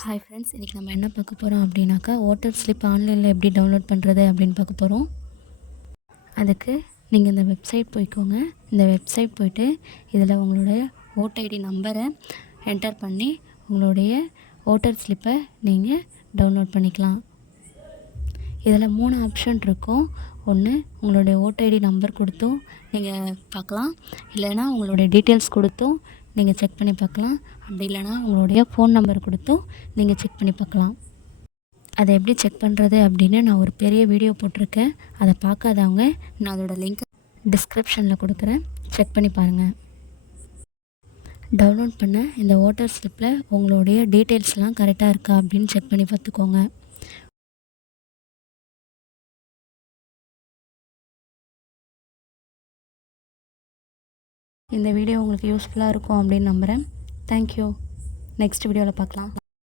Hi friends, இன்றைக்கி நம்ம என்ன பார்க்க போகிறோம் அப்படின்னாக்கா ஓட்டர் ஸ்லிப் ஆன்லைனில் எப்படி டவுன்லோட் பண்ணுறது அப்படின்னு பார்க்க போகிறோம். அதுக்கு நீங்கள் இந்த வெப்சைட் போய்க்கோங்க. இந்த வெப்சைட் போய்ட்டு இதில் உங்களுடைய ஓட்டர் ஐடி நம்பரை என்டர் பண்ணி உங்களுடைய ஓட்டர் ஸ்லிப்பை நீங்கள் டவுன்லோட் பண்ணிக்கலாம். இதில் 3 ஆப்ஷன் இருக்கும். ஒன்று, உங்களுடைய ஓட்டர் ஐடி நம்பர் கொடுத்தும் நீங்கள் பார்க்கலாம். இல்லைனா உங்களுடைய டீட்டெயில்ஸ் கொடுத்தும் நீங்கள் செக் பண்ணி பார்க்கலாம். அப்படி இல்லைனா உங்களுடைய ஃபோன் நம்பர் கொடுத்தும் நீங்கள் செக் பண்ணி பார்க்கலாம். அதை எப்படி செக் பண்ணுறது அப்படின்னு நான் ஒரு பெரிய வீடியோ போட்டிருக்கேன். அதை பார்க்காதவங்க நான் அதோடய லிங்க் டிஸ்கிரிப்ஷனில் கொடுக்குறேன், செக் பண்ணி பாருங்கள். டவுன்லோட் பண்ண இந்த ஓட்டர் ஸ்லிப்பில் உங்களுடைய டீட்டெயில்ஸ்லாம் கரெக்டாக இருக்கா அப்படின்னு செக் பண்ணி பார்த்துக்கோங்க. இந்த வீடியோ உங்களுக்கு யூஸ்ஃபுல்லாக இருக்கும் அப்படின்னு நம்புகிறேன். தேங்க்யூ. நெக்ஸ்ட் வீடியோவில் பார்க்கலாம்.